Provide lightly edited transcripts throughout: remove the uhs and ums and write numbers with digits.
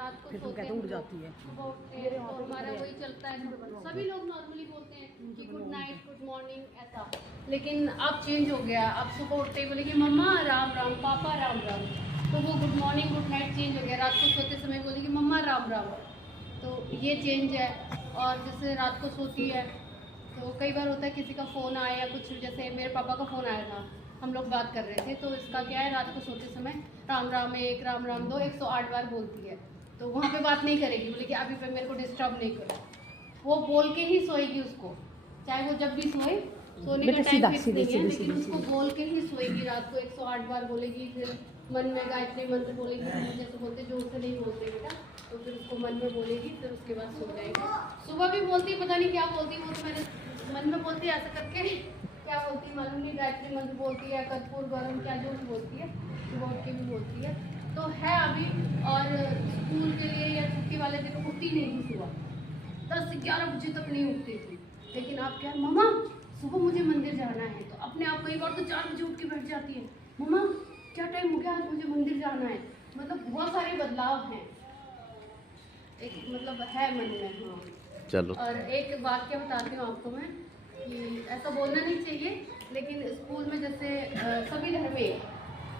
रात को फिर तुम कहते उड़ जाती है। सुबह उठते हैं तो हमारा वही चलता है। सभी लोग नॉर्मली बोलते हैं कि गुड नाइट, गुड मॉर्निंग ऐसा, लेकिन अब चेंज हो गया। अब सुबह उठते ही बोलेगी मम्मा राम राम, पापा राम राम। तो वो good morning good night change हो गया। रात को सोते समय बोलेगी मम्मा राम राम। तो ये चेंज है। और जैसे रात को सोती है तो कई बार होता है किसी का फ़ोन आया या कुछ, जैसे मेरे पापा का फ़ोन आया था, हम लोग बात कर रहे थे, तो इसका क्या है, रात को सोते समय राम राम 1, राम राम 2, 108 बार बोलती है। तो वहाँ पे बात नहीं करेगी, बोले कि अभी पे मेरे को डिस्टर्ब नहीं करो। वो बोल के ही सोएगी उसको, चाहे वो जब भी सोए, सोने का टाइम फिक्स नहीं है, लेकिन उसको बोल के ही सोएगी। रात को 108 बार बोलेगी। फिर मन में गायत्री मंत्र बोलेगी, जैसे बोलते जोर से नहीं बोलते बेटा, तो फिर उसको मन में बोलेगी, फिर उसके बाद सो जाएगी। सुबह भी बोलती, पता नहीं क्या बोलती, वो तो मैंने मन में बोलती है ऐसा करके, क्या बोलती मालूम नहीं, गायत्री मंत्र बोलती है, कर्पूर गरम क्या जो भी बोलती है, सुबह उठ के भी बोलती है। तो है अभी। और स्कूल के लिए या छुट्टी वाले दिन उठती नहीं थी सुबह, 10-11 बजे तक नहीं उठती थी। लेकिन आप क्या, मम्मा सुबह मुझे मंदिर जाना है, तो अपने आप कई बार तो 4 बजे उठ के बैठ जाती है, मम्मा क्या टाइम हो गया, आज मुझे मंदिर जाना है। मतलब बहुत सारे बदलाव हैं, एक मतलब है मन में। हाँ चलो। और एक वाक्य बताती हूँ आपको मैं, कि ऐसा बोलना नहीं चाहिए, लेकिन स्कूल में जैसे सभी धर्म में,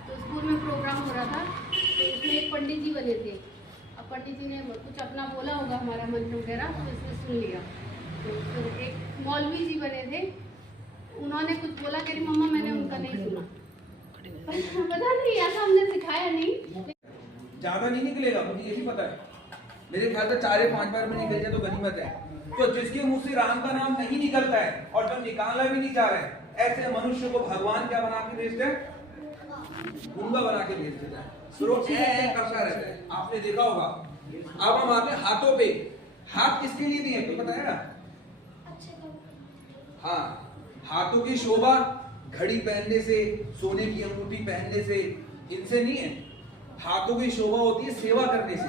तो स्कूल में प्रोग्राम हो रहा था, तो उसमें एक पंडित जी बने थे। अब पंडित जी ने कुछ अपना बोला होगा हमारा मंत्र वगैरह, तो इसने सुन लिया। तो फिर एक मौलवी जी बने थे, उन्होंने कुछ बोला, कह रही मम्मा मैंने उनका नहीं सुना। पता नहीं, ऐसा हमने सिखाया नहीं। ज्यादा नहीं निकलेगा, मुझे ये भी पता है। मेरे ख्याल से 4 या 5 बार में निकल जाए तो गनीमत है। तो जिसके मुंह से राम का नाम नहीं निकलता है और जब निकालना भी नहीं चाह रहा है, ऐसे मनुष्य को भगवान क्या बना के भेजते हैं, गूंगा बना के भेज देता है। तो करता रहता है, आपने देखा होगा। अब हम आते हैं हाथों पे। हाथ किसके लिए दिए तो बताएगा? हाँ, हाथों की शोभा घड़ी पहनने से, सोने की अंगूठी पहनने से, इनसे नहीं है। हाथों की शोभा होती है सेवा करने से,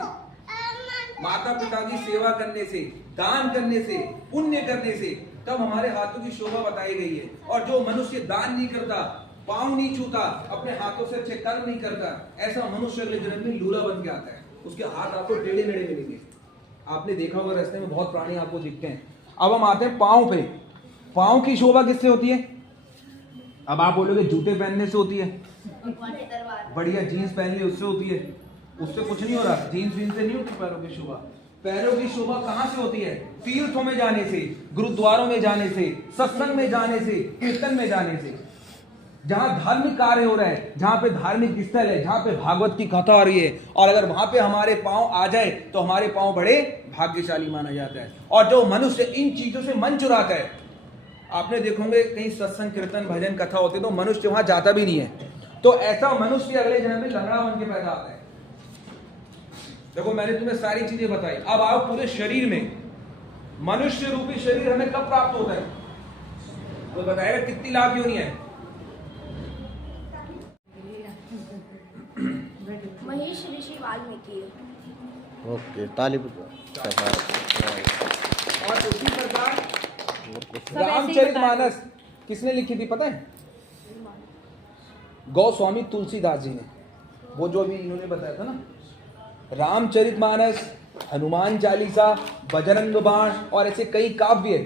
माता पिता की सेवा करने से, दान करने से, पुण्य करने से, तब हमारे हाथों की शोभा बताई गई है। और जो मनुष्य दान नहीं करता, पांव नहीं छूता, अपने हाथों से अच्छे कर्म नहीं करता, ऐसा मनुष्य अगले जन्म में लूला बन के आता है। उसके हाथ आपको टेढ़े मेढ़े मिलेंगे। आपने देखा होगा रास्ते में बहुत प्राणी आपको दिखते हैं। अब हम आते हैं पांव पे। पांव की शोभा किससे होती है? अब आप बोलोगे जूते पहनने से होती है, बढ़िया जीन्स पहन ली उससे होती है। उससे कुछ नहीं हो रहा, जीन्स वीन्स से नहीं होती पैरों की शोभा। पैरों की शोभा कहां से होती है? तीर्थों में जाने से, गुरुद्वारों में जाने से, सत्संग में जाने से, कीर्तन में जाने से, जहां धार्मिक कार्य हो रहे हैं, जहां पे धार्मिक स्थल है, जहां पे भागवत की कथा हो रही है, और अगर वहां पे हमारे पांव आ जाए तो हमारे पांव बड़े भाग्यशाली माना जाता है। और जो मनुष्य इन चीजों से मन चुराता है, आपने देखोगे कहीं सत्संग कीर्तन भजन कथा होते तो मनुष्य वहां जाता भी नहीं है। तो ऐसा मनुष्य अगले जन्म में लंगड़ा बन के पैदा आता है। देखो मैंने तुम्हें सारी चीजें बताई। अब आओ पूरे शरीर में, मनुष्य रूपी शरीर हमें कब प्राप्त होता है? तो बताएगा कितनी लाख योनियां है? महेश ऋषि वाल्मीकि। ओके, ताली और उसी प्रकार रामचरितमानस किसने लिखी थी पता है? गोस्वामी तुलसीदास जी ने। वो जो अभी इन्होंने बताया था ना, रामचरितमानस, हनुमान चालीसा, बजरंग बाण और ऐसे कई काव्य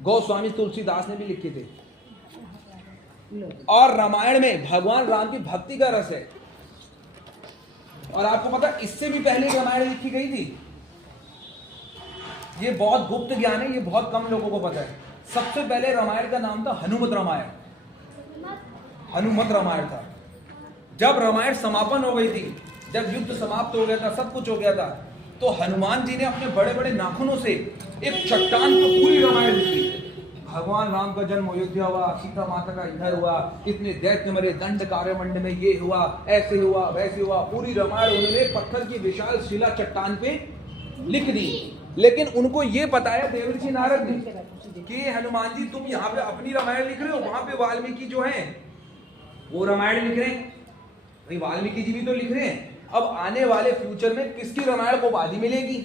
गोस्वामी तुलसीदास ने भी लिखे थे। और रामायण में भगवान राम की भक्ति का रस है। और आपको पता इससे भी पहले रामायण लिखी गई थी। ये बहुत गुप्त ज्ञान है, ये बहुत कम लोगों को पता है। सबसे पहले रामायण का नाम था हनुमत रामायण। हनुमत रामायण था। जब रामायण समापन हो गई थी, जब युद्ध समाप्त हो गया था, सब कुछ हो गया था, तो हनुमान जी ने अपने बड़े बड़े नाखूनों से एक चट्टान पर पूरी रामायण लिखी। भगवान राम का जन्म अयोध्या हुआ, सीता माता का इधर हुआ, इतने दैत्य मरे, दंड कार्यमंड में ये हुआ, ऐसे हुआ, वैसे हुआ, पूरी रामायण उन्होंने पत्थर की विशाल शिला चट्टान पे लिख दी। लेकिन उनको ये बताया देवर्षि नारद ने कि हनुमान जी तुम यहाँ पे अपनी रामायण लिख रहे हो, वहां पे वाल्मीकि जो है वो रामायण लिख रहे हैं, भाई वाल्मीकि जी भी तो लिख रहे हैं। अब आने वाले फ्यूचर में किसकी रामायण को उपाधि मिलेगी?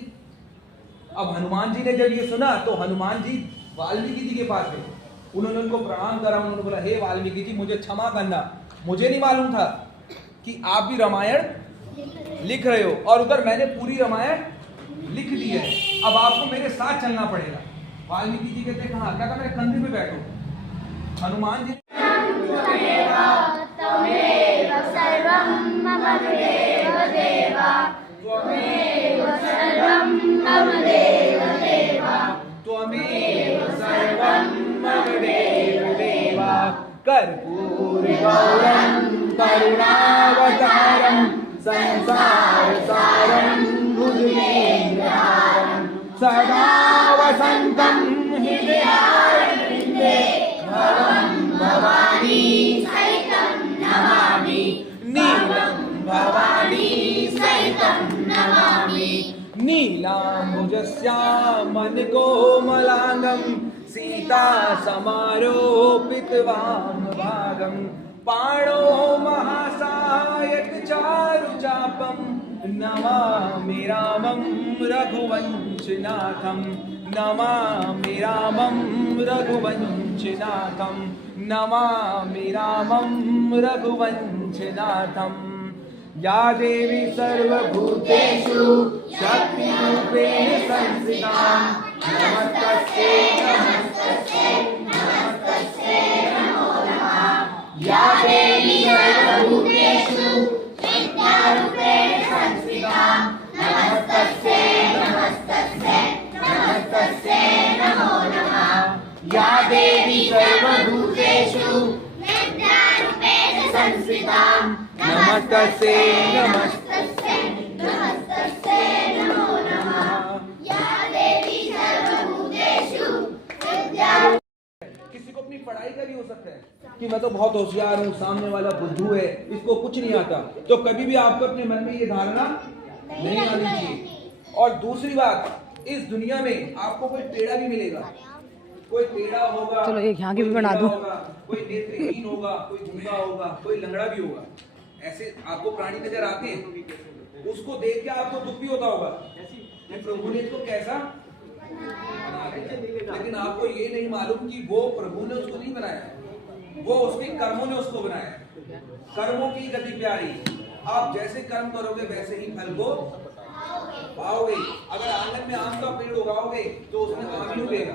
अब हनुमान जी ने जब ये सुना तो हनुमान जी वाल्मीकि जी के पास गए, उन्होंने उनको प्रणाम करा, उन्होंने बोला हे वाल्मीकि जी मुझे क्षमा करना, मुझे नहीं मालूम था कि आप भी रामायण लिख रहे हो, और उधर मैंने पूरी रामायण लिख दी है। अब आपको मेरे साथ चलना पड़ेगा। वाल्मीकि जी कहते हैं कहाँ, क्या मेरे कंधे पे बैठो। हनुमान जी कर्पूरगौरं करुणावतारं संसारसारं भुजगेन्द्रहारं सदा वसन्तं हृदयारविन्दे भवं भवानी सहितं नमामि, नीलं भवानी सहितं नमामि, नीलाम्बुजश्यामलकोमलाङ्गं सीता समारोपित वामभागं पाणो महासायक चारुचापं नमामि रामं रघुवंशनाथं, नमामि रामं रघुवंशनाथं, नमामि रामं रघुवंशनाथं। या देवी सर्वभूतेषु शक्तिरूपेण संस्थिता नमस्तस्यै नमस्तस्यै नमस्तस्यै नमो नमः। या देवी सर्वभूतेषु शक्तिरूपेण संस्थिता नमस्तस्यै नमस्तस्यै नमस्तस्यै नमो नमः। या देवी सर्वभूतेषु शक्तिरूपेण संस्थिता नमस्तस्यै नमस्तस्यै नमस्तस्यै नमो नमः। या देवी सर्वभूतेषु किसी को अपनी पढ़ाई का भी हो सकता है कि मैं तो बहुत होशियार हूँ, सामने वाला बुद्धू है, इसको कुछ नहीं आता, तो कभी भी आपको अपने मन में ये धारणा नहीं आनी चाहिए। और दूसरी बात, इस दुनिया में आपको कोई टेढ़ा भी मिलेगा, कोई टेढ़ा होगा, चलो एक यहाँ की भी बना दूं, कोई नेत्रहीन होगा, कोई गूंगा होगा, कोई लंगड़ा भी होगा। ऐसे आपको प्राणी नजर आते हैं, उसको देख के आपको दुख भी होता होगा कि प्रभु ने इसको कैसा बना दिया। लेकिन आपको ये नहीं मालूम कि वो प्रभु ने उसको नहीं बनाया, वो उसके कर्मों ने उसको बनाया। कर्मों की गति प्यारी, आप जैसे कर्म करोगे वैसे ही फल को पाओगे। अगर आंगन में आम का पेड़ उगाओगे तो उसमें आम ही उगेगा,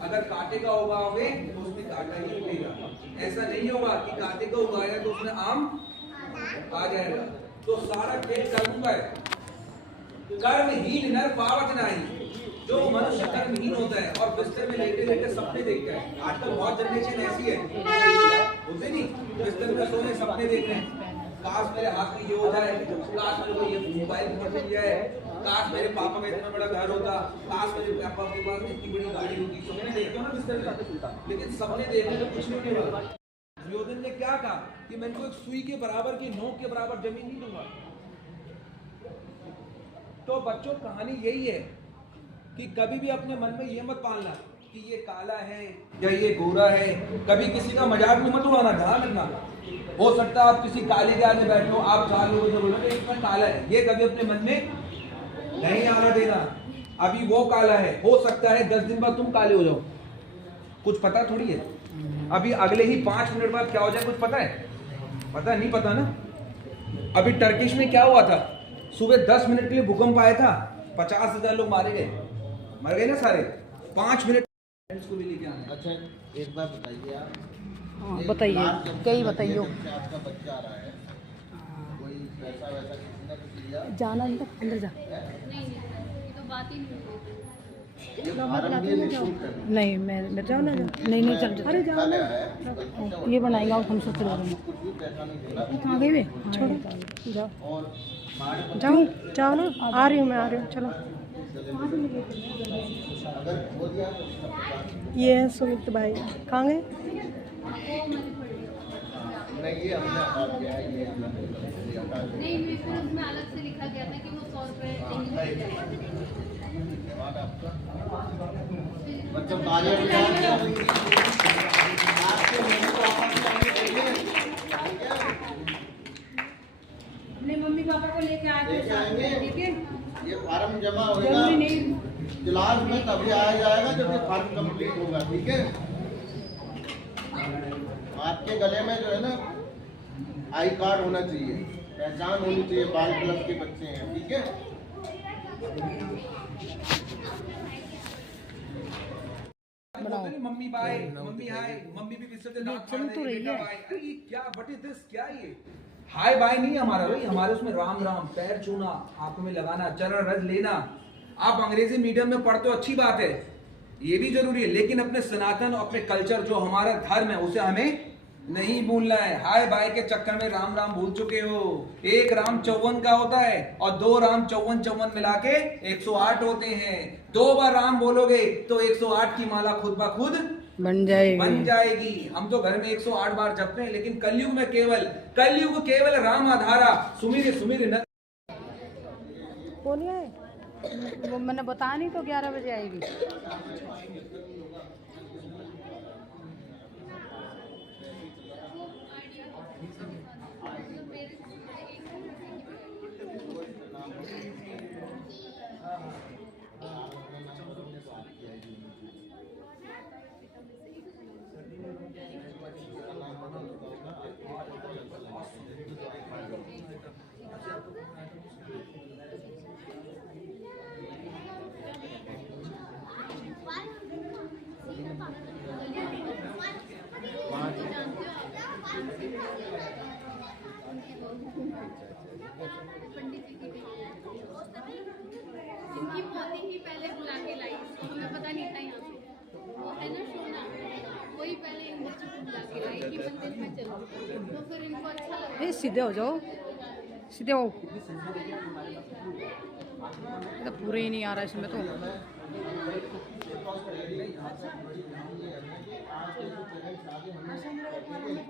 अगर कांटे का उगाओगे तो उसमें कांटा ही उगेगा। ऐसा नहीं होगा कि कांटे का उगाया तो उसमें आम आ जाएगा। तो सारा खेल कर्म का है। कर्महीन नर पावत नहीं। जो मनुष्य कर्महीन होता है और बिस्तर में लेटे लेटे सपने देखता है, आजकल बहुत जनरेशन ऐसी है, होते नहीं, बिस्तर में सोने सपने देख रहे हैं, काश मेरे हाथ में ये हो जाए, काश मेरे को ये मोबाइल मिल जाए, काश मेरे पापा का इतना बड़ा घर होता, काश मेरे पापा के पास इतनी बड़ी गाड़ी होती। सपने देखते हो ना बिस्तर में, लेकिन सपने देखने में कुछ नहीं होगा। दुर्योधन ने क्या कहा कि मैं इनको एक सुई के बराबर की नोक के बराबर जमीन नहीं दूंगा। तो बच्चों कहानी यही है कि कभी भी अपने मन में ये मत पालना कि ये काला है या ये गोरा है। कभी किसी का मजाक में मत उड़ाना, ध्यान रखना। हो सकता है आप किसी काले के आगे बैठे हो, आप 4 लोगों से बोलोगे इसका काला है, ये कभी अपने मन में नहीं आना देना। अभी वो काला है, हो सकता है 10 दिन बाद तुम काले हो जाओ, कुछ पता थोड़ी है। अभी अगले ही 5 मिनट बाद क्या हो जाए कुछ पता है? पता नहीं, पता ना। अभी टर्किश में क्या हुआ था, सुबह 10 मिनट के लिए भूकंप आया था, 50,000 लोग मारे गए, मर गए ना सारे। 5 मिनट को भी लेके आना। अच्छा एक बार बताइए आप, हाँ बताइए, क्या ही बताइए। आपका बच्चा आ रहा है, कोई पैसा वैसा किसी ने कुछ लिया? जाना ही तो अंदर जा। नहीं ये तो बात ही नहीं हुई। नहीं मैं जाओ ना, नहीं नहीं चल, अरे जाओ ना, ये बनाएगा और हम सब चले जाएंगे। कहाँ गए वे? छोड़ो, जाओ जाओ जाओ ना, आ रही हूँ मैं, आ रही हूँ, चलो। ये है सुमित भाई, कहाँ गए? नहीं फिर उसमें अलग से लिखा गया था कि वो 100 रुपए अपने मम्मी पापा को लेके आएंगे, ठीक है? ये फार्म जमा होगा क्लास में तभी आया जाएगा जब ये फार्म कंप्लीट होगा, ठीक है? आपके गले में जो है ना आई कार्ड होना चाहिए। पहचान होनी चाहिए, बाल क्लब के बच्चे हैं, ठीक है। बनाओ मम्मी बाय, मम्मी हाय, मम्मी भी किससे दांत चल तो रही है। अरे ये क्या, व्हाट इज दिस, क्या ये हाय बाय नहीं हमारा भाई, हमारे उसमें राम राम, पैर छूना, आंखों में लगाना, चरण रज लेना। आप अंग्रेजी मीडियम में पढ़ते हो, अच्छी बात है, ये भी जरूरी है, लेकिन अपने सनातन और अपने कल्चर जो हमारा धर्म है उसे हमें नहीं भूलना है। हाय बाय के चक्कर में राम राम भूल चुके हो। एक राम 54 का होता है और 2 राम 54 मिला के 108 होते हैं। 2 बार राम बोलोगे तो 108 की माला खुद ब खुद बन जाएगी। हम तो घर में 108 बार जपते हैं, लेकिन कलयुग केवल राम आधारा, सुमिर सुमिर न। बोलिए वो मैंने बताया नहीं तो 11 बजे आएगी। पंडित जी की इनकी पोती ही पहले बुला के लाई, हमें पता नहीं था यहाँ पे वो है ना सोना, वही पहले इन बच्चों को बुला के लाई कि मंदिर में चलो, तो फिर इनको अच्छा लगा। सीधे हो जाओ, सीधे हो। तो पूरे ही नहीं आ रहा इसमें तो।